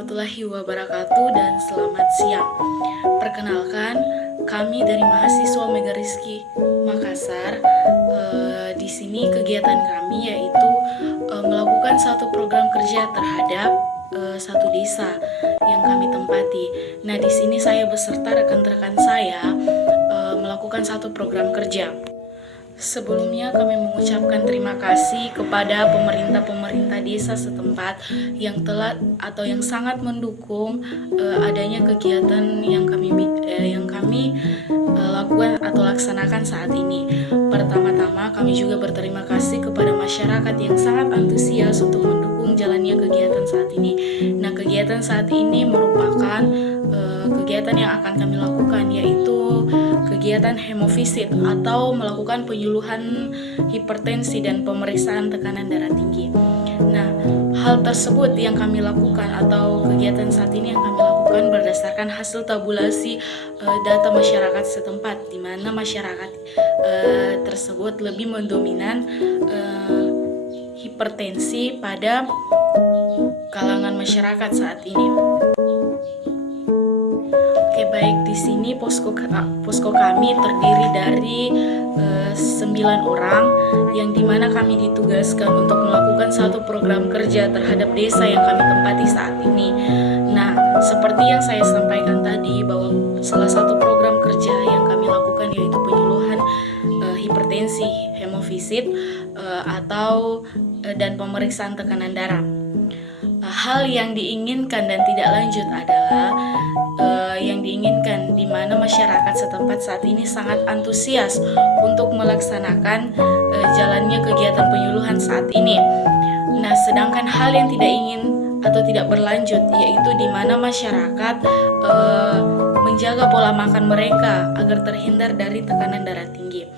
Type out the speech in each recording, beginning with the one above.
warahmatullahi wabarakatuh dan selamat siang. Perkenalkan, kami dari mahasiswa Mega Rizky Makassar. Di sini kegiatan kami yaitu melakukan satu program kerja terhadap satu desa yang kami tempati. Nah, di sini saya beserta rekan-rekan saya melakukan satu program kerja. Sebelumnya kami mengucapkan terima kasih kepada pemerintah desa setempat yang telah atau yang sangat mendukung adanya kegiatan yang kami lakukan atau laksanakan saat ini. Pertama-tama kami juga berterima kasih kepada masyarakat yang sangat antusias untuk mendukung jalannya kegiatan saat ini. Nah, kegiatan saat ini merupakan kegiatan yang akan kami lakukan, yaitu kegiatan hemovisit atau melakukan penyuluhan hipertensi dan pemeriksaan tekanan darah tinggi. Nah, hal tersebut yang kami lakukan atau kegiatan saat ini yang kami lakukan berdasarkan hasil tabulasi data masyarakat setempat, di mana masyarakat tersebut lebih mendominan hipertensi pada kalangan masyarakat saat ini. Oke, baik, di sini posko kami terdiri dari 9 orang yang dimana kami ditugaskan untuk melakukan satu program kerja terhadap desa yang kami tempati saat ini. Nah, seperti yang saya sampaikan tadi bahwa salah satu program kerja yang kami lakukan yaitu penyuluhan hipertensi, hemovisit dan pemeriksaan tekanan darah. Hal yang diinginkan dan tidak lanjut adalah yang diinginkan di mana masyarakat setempat saat ini sangat antusias untuk melaksanakan jalannya kegiatan penyuluhan saat ini. Nah, sedangkan hal yang tidak ingin atau tidak berlanjut yaitu di mana masyarakat menjaga pola makan mereka agar terhindar dari tekanan darah tinggi.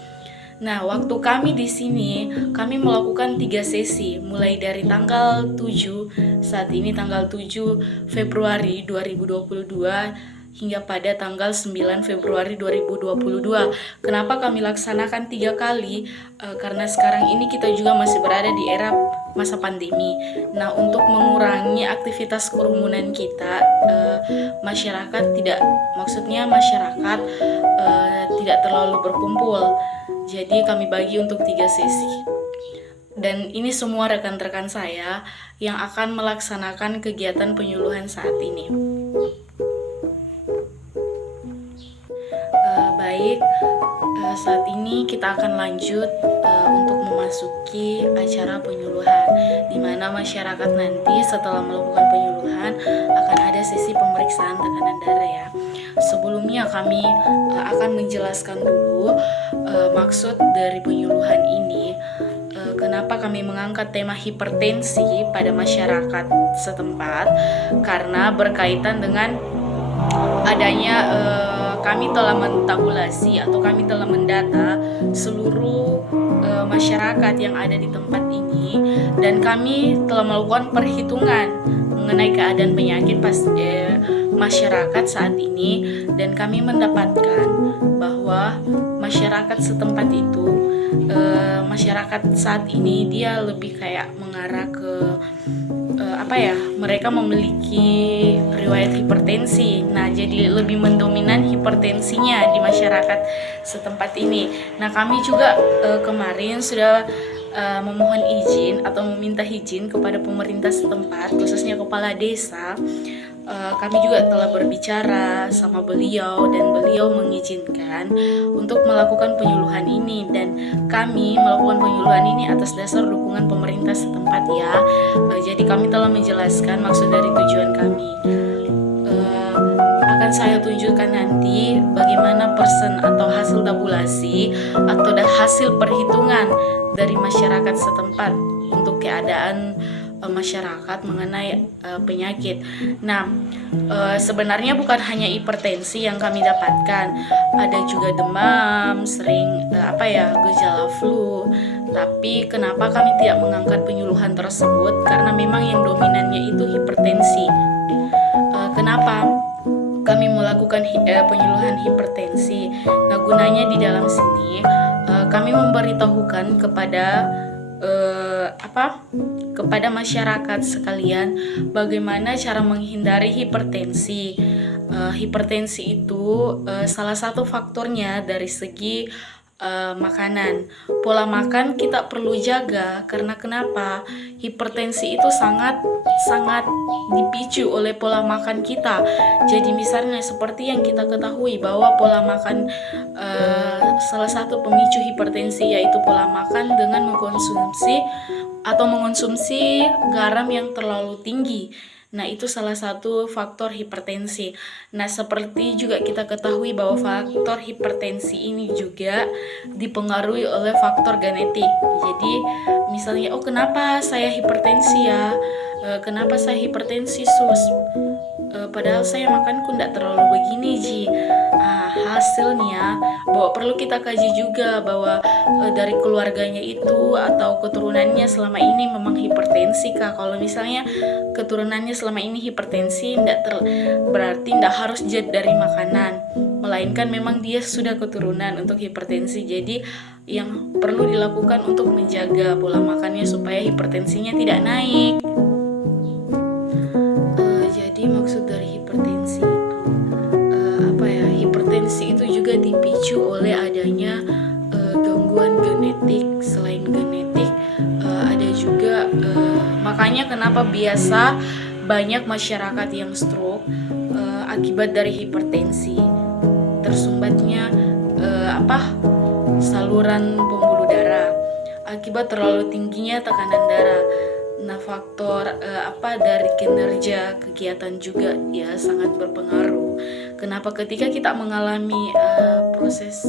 Nah, waktu kami di sini, kami melakukan 3 sesi, mulai dari tanggal 7, saat ini tanggal 7 Februari 2022, hingga pada tanggal 9 Februari 2022. Kenapa kami laksanakan 3 kali? Karena sekarang ini kita juga masih berada di era masa pandemi. Nah, untuk mengurangi aktivitas kerumunan kita, masyarakat tidak terlalu berkumpul. Jadi kami bagi untuk 3 sesi. Dan ini semua rekan-rekan saya yang akan melaksanakan kegiatan penyuluhan saat ini. Saat ini kita akan lanjut untuk memasuki acara penyuluhan, di mana masyarakat nanti setelah melakukan penyuluhan akan ada sesi pemeriksaan tekanan darah ya. Sebelumnya kami akan menjelaskan dulu maksud dari penyuluhan ini. Kenapa kami mengangkat tema hipertensi pada masyarakat setempat? Karena berkaitan dengan adanya kami telah mentabulasi atau kami telah mendata seluruh masyarakat yang ada di tempat ini, dan kami telah melakukan perhitungan mengenai keadaan penyakit masyarakat saat ini, dan kami mendapatkan bahwa masyarakat setempat itu masyarakat saat ini dia lebih kayak mengarah ke mereka memiliki riwayat hipertensi. Nah, jadi lebih mendominan hipertensinya di masyarakat setempat ini. Nah, kami juga kemarin sudah memohon izin atau meminta izin kepada pemerintah setempat, khususnya kepala desa. Kami juga telah berbicara sama beliau dan beliau mengizinkan untuk melakukan penyuluhan ini, dan kami melakukan penyuluhan ini atas dasar dukungan pemerintah setempat ya. Jadi kami telah menjelaskan maksud dari tujuan kami. Akan saya tunjukkan nanti bagaimana atau hasil tabulasi atau hasil perhitungan dari masyarakat setempat untuk keadaan masyarakat mengenai penyakit. Nah, sebenarnya bukan hanya hipertensi yang kami dapatkan, ada juga demam, gejala flu. Tapi kenapa kami tidak mengangkat penyuluhan tersebut? Karena memang yang dominannya itu hipertensi. Kenapa kami melakukan penyuluhan hipertensi? Nah, gunanya di dalam sini kami memberitahukan kepada kepada masyarakat sekalian bagaimana cara menghindari hipertensi. Hipertensi itu salah satu faktornya dari segi makanan. Pola makan kita perlu jaga karena kenapa? Hipertensi itu sangat dipicu oleh pola makan kita. Jadi misalnya seperti yang kita ketahui bahwa pola makan salah satu pemicu hipertensi yaitu pola makan dengan mengonsumsi garam yang terlalu tinggi. Nah, itu salah satu faktor hipertensi. Nah, seperti juga kita ketahui bahwa faktor hipertensi ini juga dipengaruhi oleh faktor genetik. Jadi, misalnya, kenapa saya hipertensi ya? Kenapa saya hipertensi, Sus? Padahal saya makanku tidak terlalu begini, Ji. Hasilnya bahwa perlu kita kaji juga bahwa dari keluarganya itu atau keturunannya selama ini memang hipertensi kah. Kalau misalnya keturunannya selama ini hipertensi, berarti tidak harus dari makanan, melainkan memang dia sudah keturunan untuk hipertensi. Jadi yang perlu dilakukan untuk menjaga pola makannya supaya hipertensinya tidak naik. Jadi maksud dari hipertensi itu hipertensi itu juga dipicu oleh adanya gangguan genetik. Selain genetik, ada juga makanya kenapa biasa banyak masyarakat yang stroke akibat dari hipertensi. Tersumbatnya saluran pembuluh darah akibat terlalu tingginya tekanan darah. Nah, faktor dari kinerja kegiatan juga ya sangat berpengaruh. Kenapa? Ketika kita mengalami proses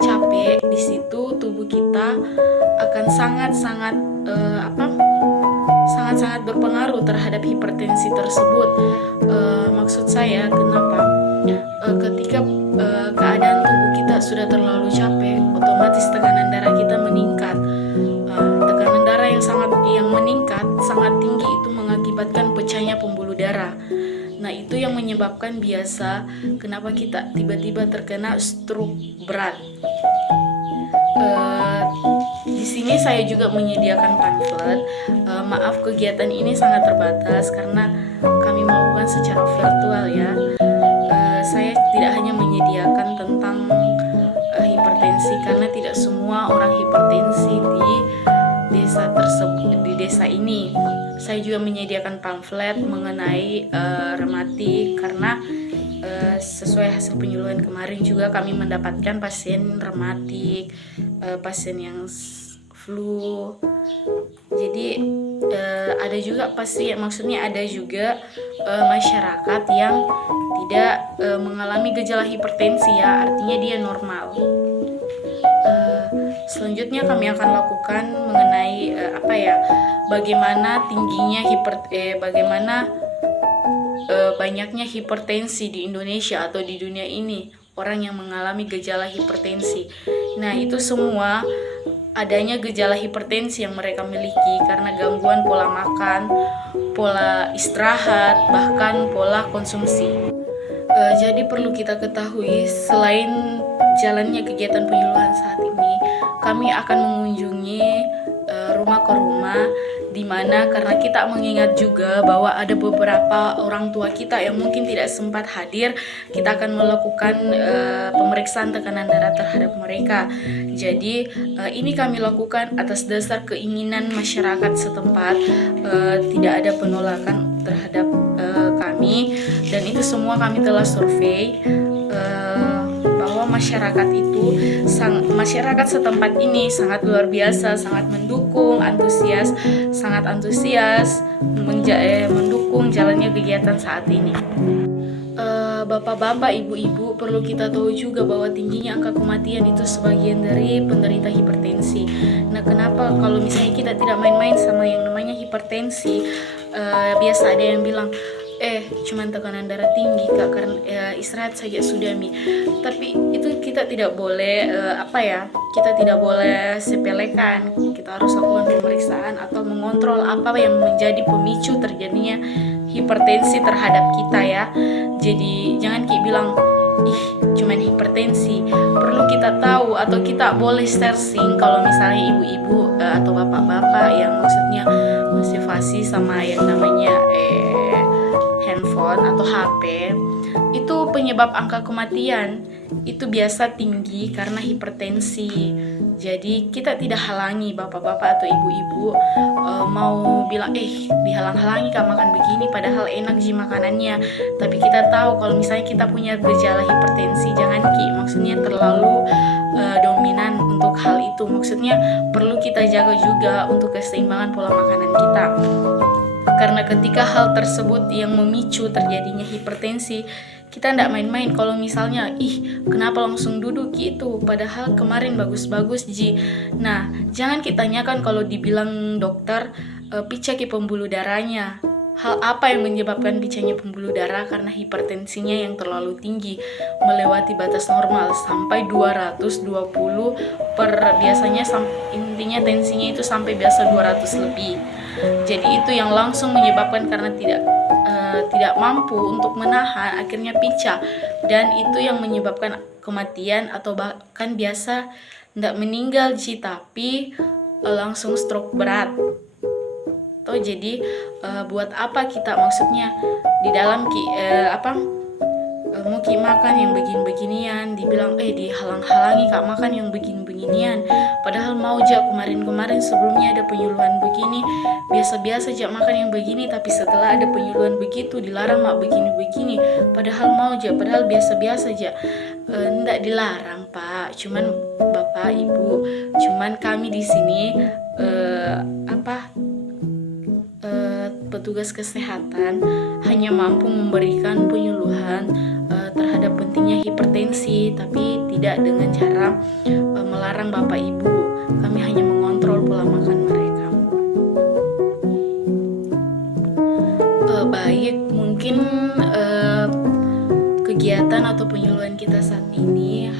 capek, di situ tubuh kita akan sangat-sangat berpengaruh terhadap hipertensi tersebut. Maksud saya kenapa? Ketika keadaan tubuh kita sudah terlalu capek, otomatis tekanan darah kita meningkat. Tekanan darah yang meningkat sangat tinggi itu mengakibatkan pecahnya pembuluh darah. Nah, itu yang menyebabkan biasa kenapa kita tiba-tiba terkena stroke berat. Di sini saya juga menyediakan pamflet. Maaf, kegiatan ini sangat terbatas karena kami melakukan secara virtual ya. Saya tidak hanya menyediakan tentang hipertensi karena tidak semua orang hipertensi di desa tersebut, di desa ini. Saya juga menyediakan pamflet mengenai rematik karena sesuai hasil penyuluhan kemarin juga kami mendapatkan pasien rematik, pasien yang flu. Jadi ada juga ada juga masyarakat yang tidak mengalami gejala hipertensi ya, artinya dia normal. Selanjutnya kami akan lakukan mengenai bagaimana tingginya banyaknya hipertensi di Indonesia atau di dunia ini, orang yang mengalami gejala hipertensi. Nah, itu semua adanya gejala hipertensi yang mereka miliki karena gangguan pola makan, pola istirahat, bahkan pola konsumsi. Jadi perlu kita ketahui, selain jalannya kegiatan penyuluhan saat ini, kami akan mengunjungi rumah ke rumah, di mana karena kita mengingat juga bahwa ada beberapa orang tua kita yang mungkin tidak sempat hadir, kita akan melakukan pemeriksaan tekanan darah terhadap mereka. Jadi ini kami lakukan atas dasar keinginan masyarakat setempat, tidak ada penolakan terhadap kami, dan itu semua kami telah survei bahwa masyarakat setempat ini sangat luar biasa, sangat mendukung, sangat antusias mendukung jalannya kegiatan saat ini. Bapak-bapak, ibu-ibu, perlu kita tahu juga bahwa tingginya angka kematian itu sebagian dari penderita hipertensi. Nah, kenapa kalau misalnya kita tidak main-main sama yang namanya hipertensi? Biasa ada yang bilang, cuman tekanan darah tinggi Kak, karena istirahat saja sudah Mi. Tapi itu kita tidak boleh kita tidak boleh sepelekan. Kita harus lakukan pemeriksaan atau mengontrol apa yang menjadi pemicu terjadinya hipertensi terhadap kita ya. Jadi jangan bilang cuman hipertensi. Perlu kita tahu atau kita boleh searching kalau misalnya ibu-ibu atau bapak-bapak yang maksudnya motivasi sama yang namanya handphone atau HP, itu penyebab angka kematian itu biasa tinggi karena hipertensi. Jadi kita tidak halangi bapak-bapak atau ibu-ibu mau bilang dihalang-halangi kak makan begini padahal enak sih makanannya. Tapi kita tahu kalau misalnya kita punya gejala hipertensi, jangan maksudnya terlalu dominan untuk hal itu. Maksudnya perlu kita jaga juga untuk keseimbangan pola makanan kita. Karena ketika hal tersebut yang memicu terjadinya hipertensi, kita tidak main-main. Kalau misalnya, kenapa langsung duduk gitu, padahal kemarin bagus-bagus ji. Nah, jangan kita tanyakan kalau dibilang dokter, pica ke pembuluh darahnya. Hal apa yang menyebabkan picanya pembuluh darah? Karena hipertensinya yang terlalu tinggi, melewati batas normal sampai 220 biasanya intinya tensinya itu sampai biasa 200 lebih. Jadi itu yang langsung menyebabkan karena tidak mampu untuk menahan, akhirnya picah, dan itu yang menyebabkan kematian atau bahkan biasa tidak meninggal sih, tapi langsung stroke berat. Jadi buat apa kita maksudnya di dalam mau makan yang begini-beginian, dibilang dihalang-halangi kak makan yang begini-beginian, padahal mau kemarin-kemarin sebelumnya ada penyuluhan begini, biasa-biasa makan yang begini, tapi setelah ada penyuluhan begitu dilarang mak begini-begini, padahal mau padahal biasa-biasa ndak dilarang pak, cuman bapak ibu, cuman kami di sini petugas kesehatan hanya mampu memberikan penyuluhan terhadap pentingnya hipertensi, tapi tidak dengan cara melarang bapak ibu. Kami hanya mengontrol pola makan mereka. Baik, mungkin kegiatan atau penyuluhan kita saat ini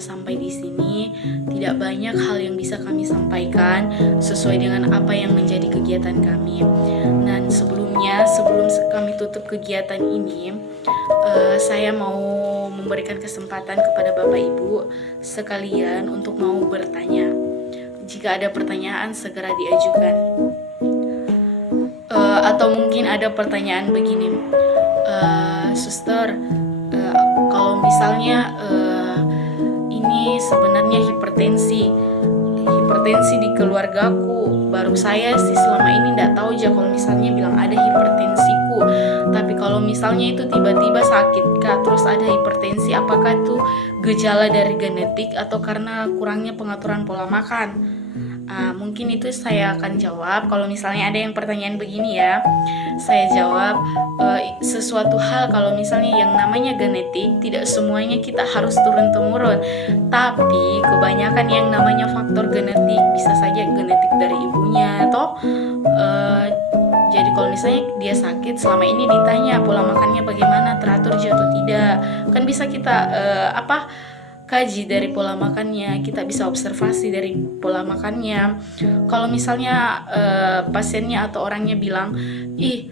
sampai di sini. Tidak banyak hal yang bisa kami sampaikan sesuai dengan apa yang menjadi kegiatan kami. Dan sebelum kami tutup kegiatan ini, saya mau memberikan kesempatan kepada Bapak Ibu sekalian untuk mau bertanya. Jika ada pertanyaan segera diajukan. Atau mungkin ada pertanyaan begini, suster, kalau misalnya ini sebenarnya hipertensi di keluargaku, baru saya sih selama ini tidak tahu kalau misalnya bilang ada hipertensiku, tapi kalau misalnya itu tiba-tiba sakit kak terus ada hipertensi, apakah itu gejala dari genetik atau karena kurangnya pengaturan pola makan? Mungkin itu saya akan jawab. Kalau misalnya ada yang pertanyaan begini ya, saya jawab, sesuatu hal kalau misalnya yang namanya genetik, tidak semuanya kita harus turun-temurun, tapi kebanyakan yang namanya faktor genetik bisa saja genetik dari ibunya jadi kalau misalnya dia sakit, selama ini ditanya pola makannya bagaimana, teratur atau tidak, kan bisa kita kaji dari pola makannya, kita bisa observasi dari pola makannya. Kalau misalnya pasiennya atau orangnya bilang,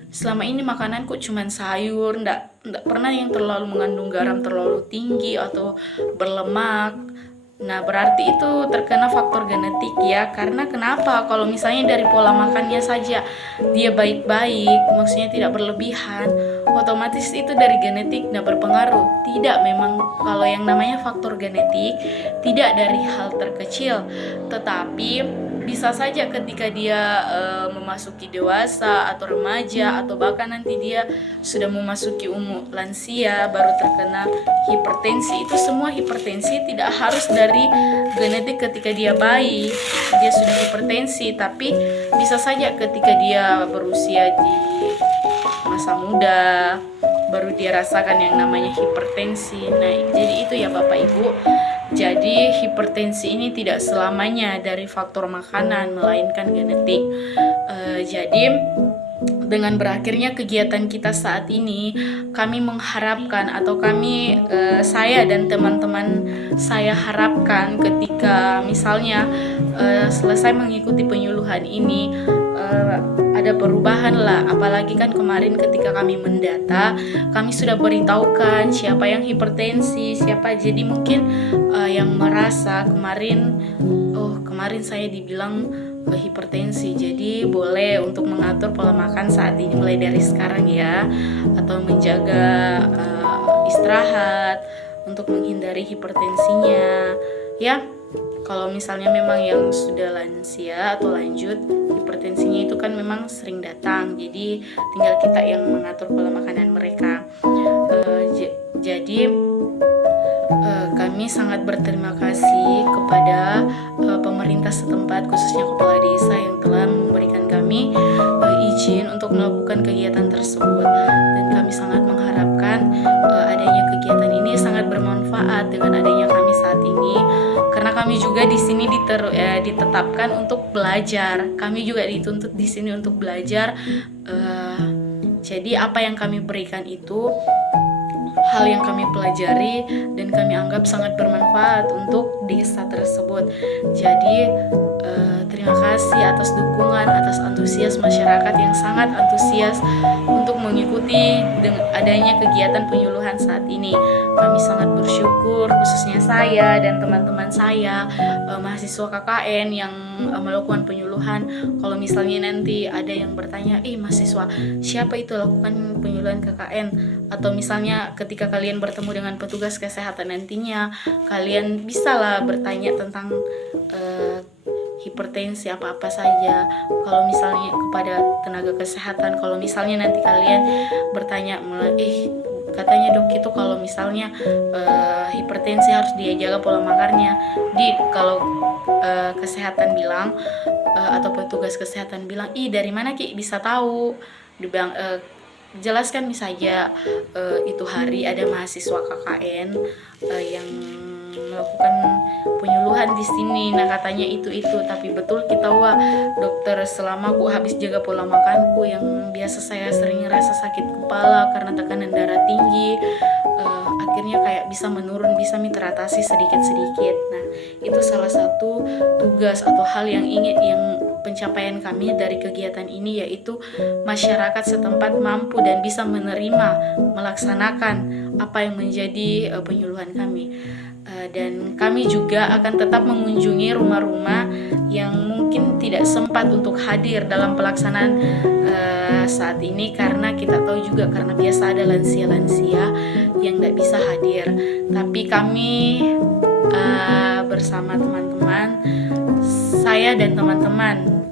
selama ini makananku cuma sayur, ndak pernah yang terlalu mengandung garam terlalu tinggi atau berlemak, nah berarti itu terkena faktor genetik ya. Karena kenapa? Kalau misalnya dari pola makannya saja dia baik-baik, maksudnya tidak berlebihan, otomatis itu dari genetik tidak berpengaruh. Tidak, memang kalau yang namanya faktor genetik tidak dari hal terkecil, tetapi bisa saja ketika dia memasuki dewasa atau remaja, atau bahkan nanti dia sudah memasuki umur lansia baru terkena hipertensi. Itu semua hipertensi tidak harus dari genetik ketika dia bayi dia sudah hipertensi, tapi bisa saja ketika dia berusia di masa muda baru dia rasakan yang namanya hipertensi. Nah, jadi itu ya Bapak Ibu. Jadi hipertensi ini tidak selamanya dari faktor makanan, melainkan genetik. Jadi dengan berakhirnya kegiatan kita saat ini, kami mengharapkan atau saya dan teman-teman saya harapkan ketika misalnya selesai mengikuti penyuluhan ini, ada perubahan lah. Apalagi kan kemarin ketika kami mendata, kami sudah beritahukan siapa yang hipertensi, siapa. Jadi mungkin yang merasa kemarin, oh kemarin saya dibilang hipertensi, jadi boleh untuk mengatur pola makan saat ini mulai dari sekarang ya, atau menjaga istirahat untuk menghindari hipertensinya ya. Kalau misalnya memang yang sudah lansia atau lanjut, hipertensinya itu kan memang sering datang, jadi tinggal kita yang mengatur pola makanan mereka. Jadi kami sangat berterima kasih kepada pemerintah setempat, khususnya kepala desa yang telah memberikan kami izin untuk melakukan kegiatan tersebut, dan kami sangat mengharapkan adanya kegiatan ini sangat bermanfaat dengan adanya kami saat ini, karena kami juga di sini ditetapkan untuk belajar. Kami juga dituntut di sini untuk belajar. Jadi apa yang kami berikan itu hal yang kami pelajari dan kami anggap sangat bermanfaat untuk desa tersebut. Jadi terima kasih atas dukungan, atas antusias masyarakat yang sangat antusias untuk mengikuti dengan adanya kegiatan penyuluhan saat ini. Kami sangat bersyukur, khususnya saya dan teman-teman saya, mahasiswa KKN yang melakukan penyuluhan. Kalau misalnya nanti ada yang bertanya, mahasiswa siapa itu lakukan penyuluhan KKN? Atau misalnya ketika kalian bertemu dengan petugas kesehatan nantinya, kalian bisalah bertanya tentang hipertensi apa-apa saja. Kalau misalnya kepada tenaga kesehatan, kalau misalnya nanti kalian bertanya, katanya dok itu kalau misalnya hipertensi harus dia jaga pola makannya. Kalau kesehatan bilang atau petugas kesehatan bilang, dari mana Ki bisa tahu? Dibilang jelaskan misalnya itu hari ada mahasiswa KKN yang melakukan penyuluhan di sini. Nah katanya itu, tapi betul kita dokter, selama aku habis jaga pola makanku yang biasa saya sering rasa sakit kepala karena tekanan darah tinggi, akhirnya kayak bisa menurun, bisa teratasi sedikit-sedikit. Nah itu salah satu tugas atau hal yang pencapaian kami dari kegiatan ini, yaitu masyarakat setempat mampu dan bisa menerima, melaksanakan apa yang menjadi penyuluhan kami. Dan kami juga akan tetap mengunjungi rumah-rumah yang mungkin tidak sempat untuk hadir dalam pelaksanaan saat ini, karena kita tahu juga karena biasa ada lansia-lansia yang tidak bisa hadir. Tapi kami bersama teman-teman, saya dan teman-teman,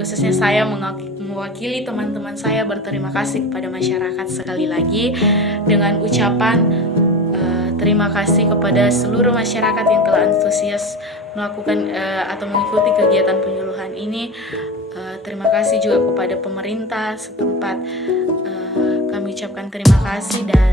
khususnya saya mewakili teman-teman saya, berterima kasih kepada masyarakat sekali lagi dengan ucapan terima kasih kepada seluruh masyarakat yang telah antusias melakukan atau mengikuti kegiatan penyuluhan ini. Terima kasih juga kepada pemerintah setempat. Kami ucapkan terima kasih dan